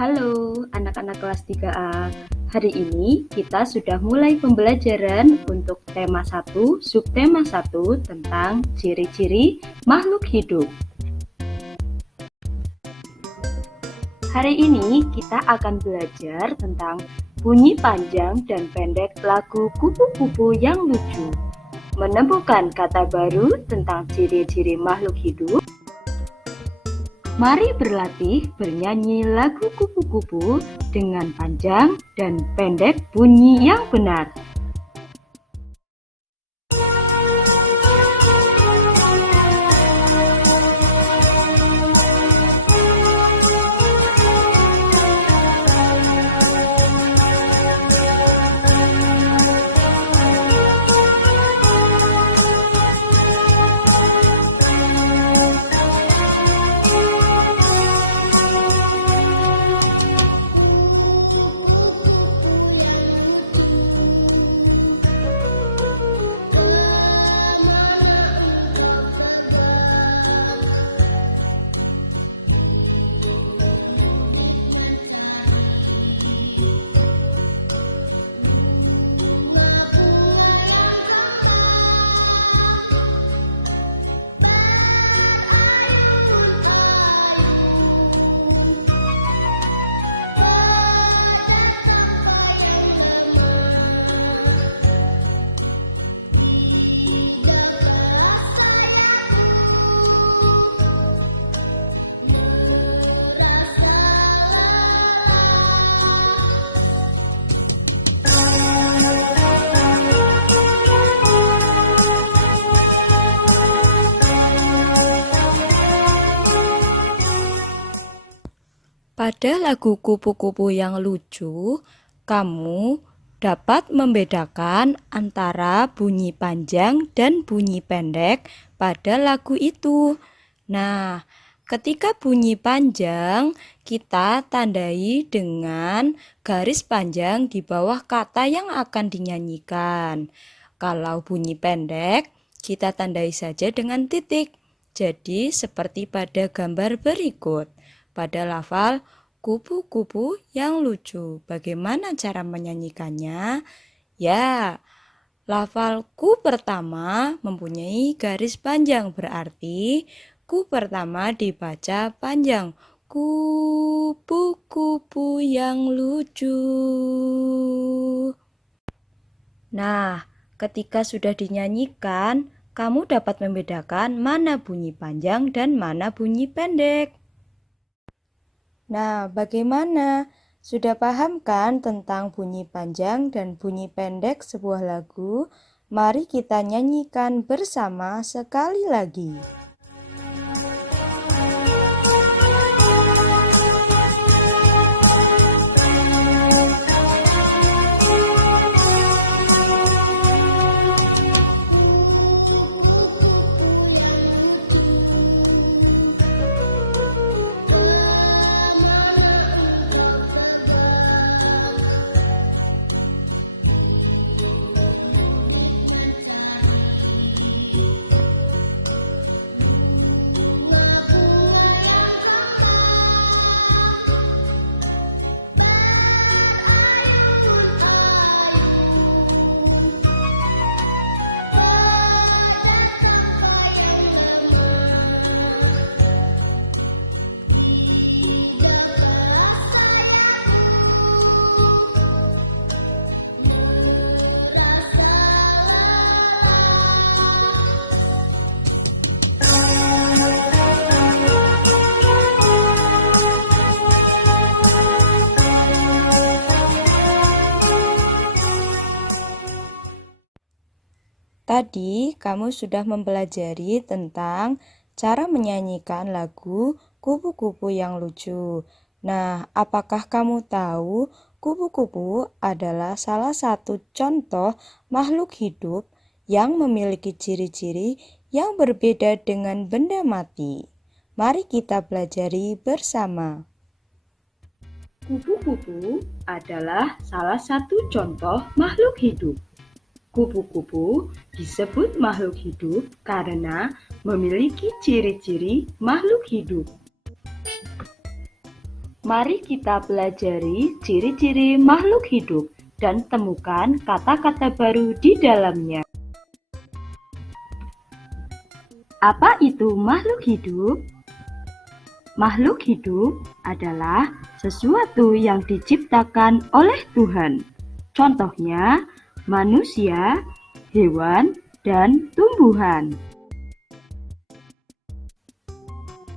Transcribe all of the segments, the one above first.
Halo anak-anak kelas 3A. Hari ini kita sudah mulai pembelajaran untuk tema 1, subtema 1 tentang ciri-ciri makhluk hidup. Hari ini kita akan belajar tentang bunyi panjang dan pendek lagu kupu-kupu yang lucu, menemukan kata baru tentang ciri-ciri makhluk hidup. Mari berlatih bernyanyi lagu kupu-kupu dengan panjang dan pendek bunyi yang benar. Pada lagu kupu-kupu yang lucu, kamu dapat membedakan antara bunyi panjang dan bunyi pendek pada lagu itu. Nah, ketika bunyi panjang, kita tandai dengan garis panjang di bawah kata yang akan dinyanyikan. Kalau bunyi pendek, kita tandai saja dengan titik. Jadi, seperti pada gambar berikut. Pada lafal kupu-kupu yang lucu. Bagaimana cara menyanyikannya? Ya, lafal ku pertama mempunyai garis panjang, berarti ku pertama dibaca panjang. Kupu-kupu yang lucu. Nah, ketika sudah dinyanyikan, kamu dapat membedakan mana bunyi panjang dan mana bunyi pendek. Nah, bagaimana? Sudah paham kan tentang bunyi panjang dan bunyi pendek sebuah lagu? Mari kita nyanyikan bersama sekali lagi. Tadi kamu sudah mempelajari tentang cara menyanyikan lagu kupu-kupu yang lucu. Nah, apakah kamu tahu kupu-kupu adalah salah satu contoh makhluk hidup yang memiliki ciri-ciri yang berbeda dengan benda mati? Mari kita pelajari bersama. Kupu-kupu adalah salah satu contoh makhluk hidup. Kupu-kupu disebut makhluk hidup karena memiliki ciri-ciri makhluk hidup. Mari kita pelajari ciri-ciri makhluk hidup dan temukan kata-kata baru di dalamnya. Apa itu makhluk hidup? Makhluk hidup adalah sesuatu yang diciptakan oleh Tuhan. Contohnya, manusia, hewan, dan tumbuhan.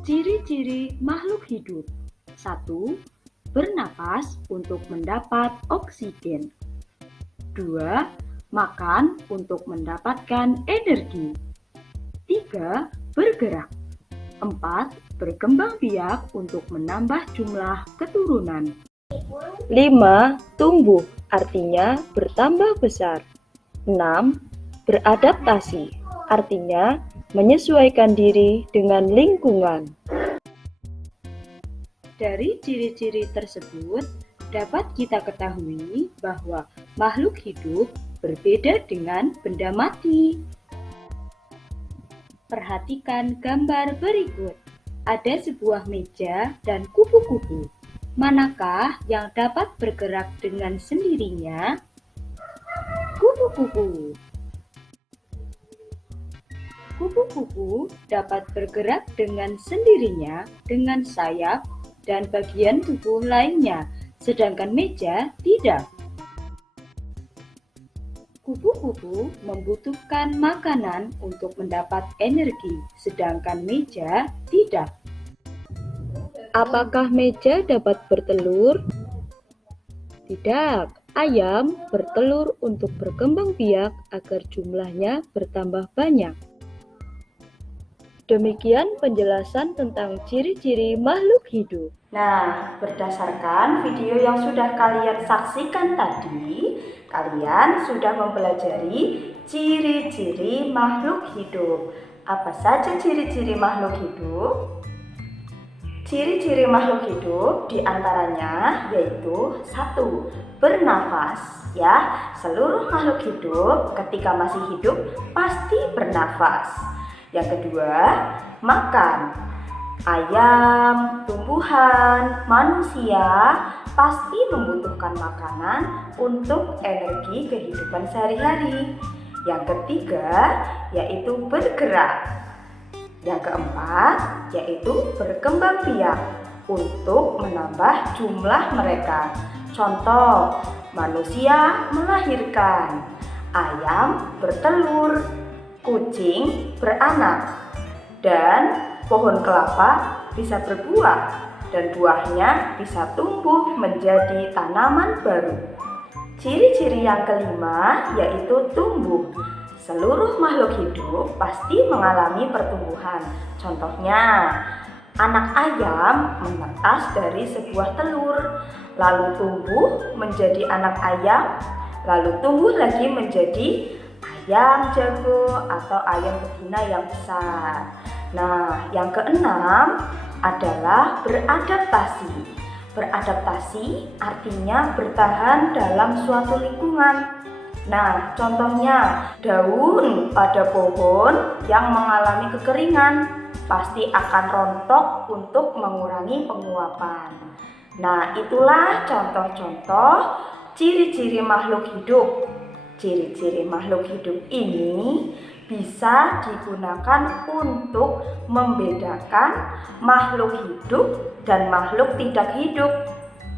Ciri-ciri makhluk hidup. 1. Bernapas untuk mendapat oksigen. 2. Makan untuk mendapatkan energi. 3. Bergerak. 4. Berkembang biak untuk menambah jumlah keturunan. 5. Tumbuh, artinya bertambah besar. 6. Beradaptasi, artinya menyesuaikan diri dengan lingkungan. Dari ciri-ciri tersebut, dapat kita ketahui bahwa makhluk hidup berbeda dengan benda mati. Perhatikan gambar berikut. Ada sebuah meja dan kupu-kupu. Manakah yang dapat bergerak dengan sendirinya? Kupu-kupu. Kupu-kupu dapat bergerak dengan sendirinya dengan sayap dan bagian tubuh lainnya, sedangkan meja tidak. Kupu-kupu membutuhkan makanan untuk mendapat energi, sedangkan meja tidak. Apakah meja dapat bertelur? Tidak. Ayam bertelur untuk berkembang biak agar jumlahnya bertambah banyak. Demikian penjelasan tentang ciri-ciri makhluk hidup. Nah, berdasarkan video yang sudah kalian saksikan tadi, kalian sudah mempelajari ciri-ciri makhluk hidup. Apa saja ciri-ciri makhluk hidup? Ciri-ciri makhluk hidup diantaranya yaitu 1. Bernafas, ya. Seluruh makhluk hidup ketika masih hidup pasti bernafas. Yang kedua, makan. Ayam, tumbuhan, manusia pasti membutuhkan makanan untuk energi kehidupan sehari-hari. Yang ketiga, yaitu bergerak. Yang keempat, yaitu berkembang biak untuk menambah jumlah mereka. Contoh, manusia melahirkan, ayam bertelur, kucing beranak, dan pohon kelapa bisa berbuah dan buahnya bisa tumbuh menjadi tanaman baru. Ciri-ciri yang kelima yaitu tumbuh. Seluruh makhluk hidup pasti mengalami pertumbuhan. Contohnya, anak ayam menetas dari sebuah telur, lalu tumbuh menjadi anak ayam, lalu tumbuh lagi menjadi ayam jago atau ayam betina yang besar. Nah, yang keenam adalah beradaptasi. Beradaptasi artinya bertahan dalam suatu lingkungan. Nah, contohnya daun pada pohon yang mengalami kekeringan pasti akan rontok untuk mengurangi penguapan. Nah, itulah contoh-contoh ciri-ciri makhluk hidup. Ciri-ciri makhluk hidup ini bisa digunakan untuk membedakan makhluk hidup dan makhluk tidak hidup.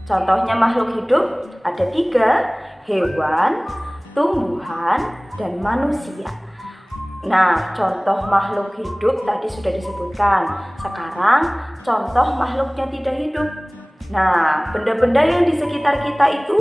Contohnya makhluk hidup ada 3, hewan, tumbuhan, dan manusia. Nah, contoh makhluk hidup tadi sudah disebutkan. Sekarang contoh makhluknya tidak hidup. Nah, benda-benda yang di sekitar kita itu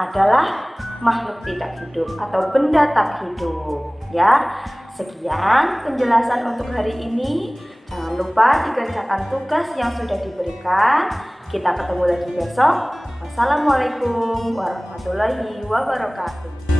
adalah makhluk tidak hidup atau benda tak hidup, ya. Sekian penjelasan untuk hari ini. Jangan lupa dikerjakan tugas yang sudah diberikan. Kita ketemu lagi besok. Wassalamualaikum warahmatullahi wabarakatuh.